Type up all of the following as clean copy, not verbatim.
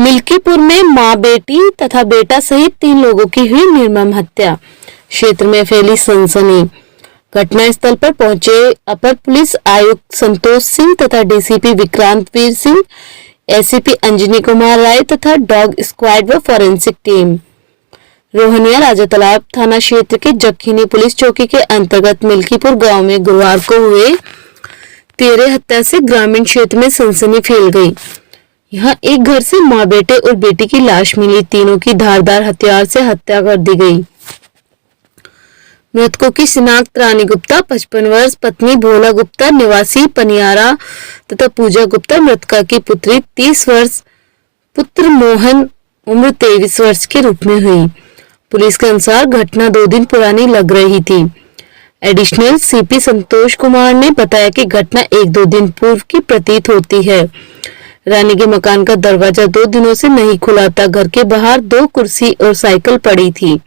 मिल्कीपुर में मां बेटी तथा बेटा सहित 3 लोगों की हुई निर्मम हत्या। क्षेत्र में फैली सनसनी। घटनास्थल पर पहुंचे अपर पुलिस आयुक्त संतोष सिंह तथा डीसीपी विक्रांत वीर सिंह, एसीपी अंजनी कुमार राय तथा डॉग स्क्वाड व फॉरेंसिक टीम। रोहनिया राजा तालाब थाना क्षेत्र के जखीनी पुलिस चौकी के अंतर्गत मिल्कीपुर गांव में गुरुवार को हुए 13 हत्या से ग्रामीण क्षेत्र में सनसनी फैल गई। यहाँ एक घर से मां, बेटे और बेटी की लाश मिली। तीनों की धारदार हथियार से हत्या कर दी गई। मृतकों की शिनाख्त रानी गुप्ता 55 वर्ष, पत्नी भोला गुप्ता निवासी पनियारा तथा पूजा गुप्ता मृतका की पुत्री 30 वर्ष, पुत्र मोहन उम्र 23 वर्ष के रूप में हुई। पुलिस के अनुसार घटना 2 दिन पुरानी लग रही थी। एडिशनल सीपी संतोष कुमार ने बताया कि घटना 1-2 दिन पूर्व की प्रतीत होती है। रानी के मकान का दरवाजा 2 दिनों से नहीं खुला था। घर के बाहर 2 कुर्सी और साइकिल पड़ी थी।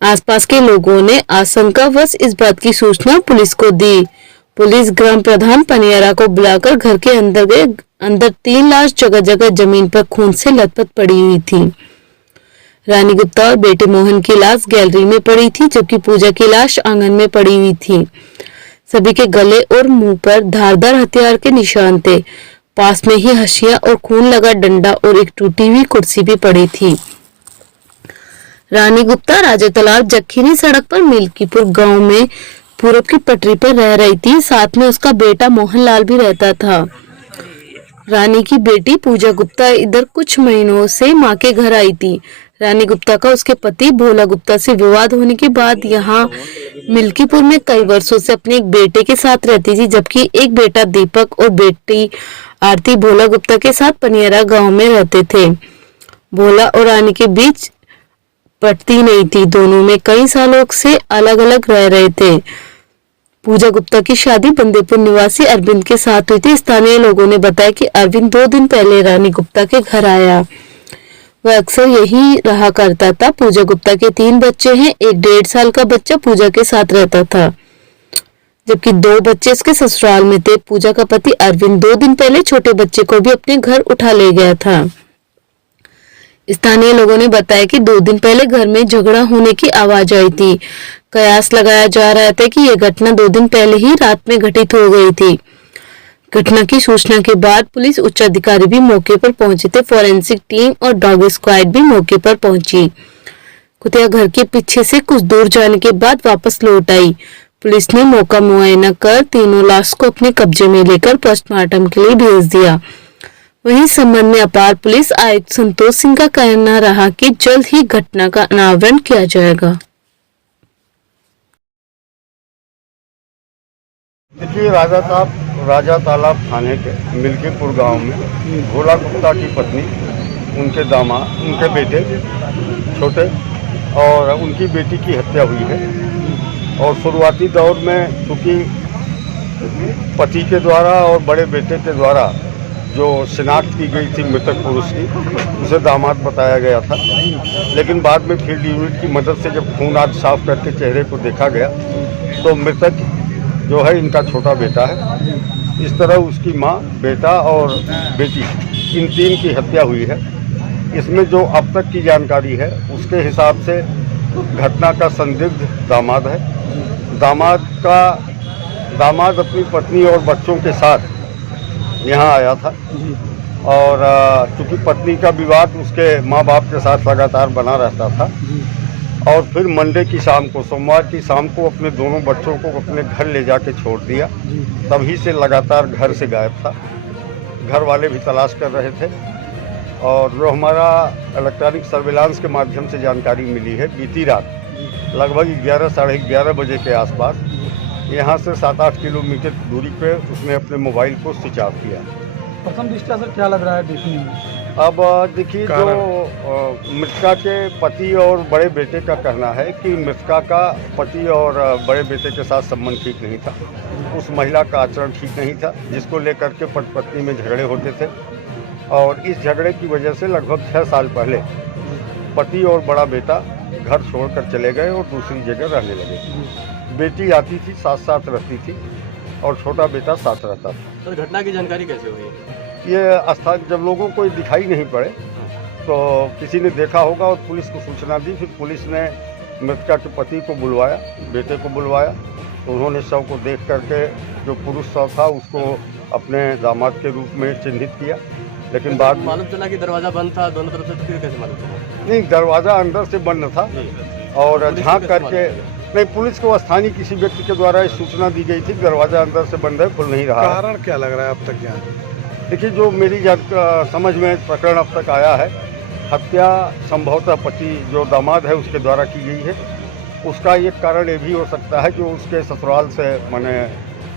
आसपास के लोगों ने आशंकावश इस बात की सूचना पुलिस को दी। पुलिस ग्राम प्रधान पनियारा को बुलाकर घर के अंदर गए। अंदर 3 लाश जगह जगह जमीन पर खून से लथपथ पड़ी हुई थी। रानी गुप्ता और बेटे मोहन की लाश गैलरी में पड़ी थी, जबकि पूजा की लाश आंगन में पड़ी हुई थी। सभी के गले और मुंह पर धारदार हथियार के निशान थे। पास में ही हंसिया और खून लगा डंडा और एक टूटी हुई कुर्सी भी पड़ी थी। रानी गुप्ता राजा तालाब जखीनी सड़क पर मिल्कीपुर गांव में पूरब की पटरी पर रह रही थी। साथ में उसका बेटा मोहनलाल भी रहता था। रानी की बेटी पूजा गुप्ता इधर कुछ महीनों से मां के घर आई थी। रानी गुप्ता का उसके पति भोला गुप्ता से विवाद होने के बाद यहाँ मिल्कीपुर में कई वर्षों से अपने एक बेटे के साथ रहती थी, जबकि एक बेटा दीपक और बेटी आरती भोला गुप्ता के साथ पनियारा गांव में रहते थे। भोला और रानी के बीच पटती नहीं थी। दोनों में कई सालों से अलग अलग रह रहे थे। पूजा गुप्ता की शादी बंदेपुर निवासी अरविंद के साथ हुई थी। स्थानीय लोगों ने बताया कि अरविंद 2 दिन पहले रानी गुप्ता के घर आया। वह अक्सर यही रहा करता था। पूजा गुप्ता के 3 बच्चे हैं। एक 1.5 साल का बच्चा पूजा के साथ रहता था, जबकि 2 बच्चे इसके ससुराल में थे। पूजा का पति अरविंद 2 दिन पहले छोटे बच्चे को भी अपने घर उठा ले गया था। स्थानीय लोगों ने बताया कि 2 दिन पहले घर में झगड़ा होने की आवाज आई थी। कयास लगाया जा रहा था कि यह घटना 2 दिन पहले ही रात में घटित हो गई थी। घटना की सूचना के बाद पुलिस उच्च अधिकारी भी मौके पर पहुंचे थे। फॉरेंसिक टीम और डॉग स्क्वाड भी मौके पर पहुंची। कुतिया घर के पीछे से कुछ दूर जाने के बाद वापस लौट आई। पुलिस ने मौका मुआयना कर तीनों लाश को अपने कब्जे में लेकर पोस्टमार्टम के लिए भेज दिया। वहीं इस संबंध में अपर पुलिस आयुक्त संतोष सिंह का कहना रहा कि जल्द ही घटना का अनावरण किया जाएगा। देखिए, राजा तालाब थाने के मिल्कीपुर गांव में भोला गुप्ता की पत्नी, उनके दामाद, उनके बेटे छोटे और उनकी बेटी की हत्या हुई है। और शुरुआती दौर में चूँकि पति के द्वारा और बड़े बेटे के द्वारा जो शिनाख्त की गई थी मृतक पुरुष की, उसे दामाद बताया गया था। लेकिन बाद में फील्ड यूनिट की मदद से जब खून आदि साफ करके चेहरे को देखा गया तो मृतक जो है इनका छोटा बेटा है। इस तरह उसकी मां, बेटा और बेटी, इन 3 की हत्या हुई है। इसमें जो अब तक की जानकारी है उसके हिसाब से घटना का संदिग्ध दामाद है। दामाद अपनी पत्नी और बच्चों के साथ यहाँ आया था और चूँकि पत्नी का विवाद उसके माँ बाप के साथ लगातार बना रहता था और फिर मंडे की शाम को, सोमवार की शाम को अपने दोनों बच्चों को अपने घर ले जाके छोड़ दिया। तभी से लगातार घर से गायब था। घर वाले भी तलाश कर रहे थे और जो हमारा इलेक्ट्रॉनिक सर्विलांस के माध्यम से जानकारी मिली है, बीती रात लगभग 11 साढ़े 11 बजे के आसपास यहाँ से 7-8 किलोमीटर दूरी पे उसने अपने मोबाइल को स्विच ऑफ किया। प्रथम दृष्टया सर क्या लग रहा है देखने में? अब देखिए, जो मृतका के पति और बड़े बेटे का कहना है कि मृतका का पति और बड़े बेटे के साथ संबंध ठीक नहीं था। उस महिला का आचरण ठीक नहीं था, जिसको लेकर के पति पत्नी में झगड़े होते थे और इस झगड़े की वजह से लगभग 6 साल पहले पति और बड़ा बेटा घर छोड़कर चले गए और दूसरी जगह रहने लगे। बेटी आती थी, साथ साथ रहती थी और छोटा बेटा साथ रहता था। तो घटना की जानकारी कैसे हुई? ये स्थान जब लोगों को ये दिखाई नहीं पड़े तो किसी ने देखा होगा और पुलिस को सूचना दी। फिर पुलिस ने मृतका के पति को बुलवाया, बेटे को बुलवाया, तो उन्होंने शव को देख करके जो पुरुष शव था उसको अपने दामाद के रूप में चिन्हित किया। लेकिन बाद में मालूम चला कि दरवाजा बंद था दोनों तरफ से, तो फिर कैसे मालूम चला? नहीं, दरवाज़ा अंदर से बंद था और झांक करके नहीं, पुलिस को स्थानीय किसी व्यक्ति के द्वारा इस सूचना दी गई थी कि दरवाज़ा अंदर से बंद है, खुल नहीं रहा है। कारण क्या लग रहा है अब तक यहाँ? देखिए, जो मेरी समझ में प्रकरण अब तक आया है, हत्या संभवतः पति जो दामाद है उसके द्वारा की गई है। उसका एक कारण ये भी हो सकता है कि उसके ससुराल से, माने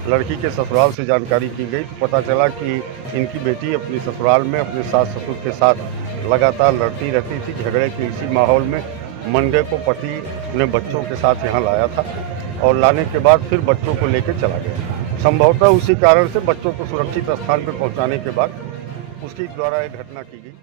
लड़की के ससुराल से जानकारी की गई तो पता चला कि इनकी बेटी अपनी ससुराल में अपने सास ससुर के साथ लगातार लड़ती रहती थी। झगड़े के इसी माहौल में मंडे को पति अपने बच्चों के साथ यहाँ लाया था और लाने के बाद फिर बच्चों को लेकर चला गया। संभवतः उसी कारण से बच्चों को सुरक्षित स्थान पर पहुँचाने के बाद उसके द्वारा ये घटना की गई।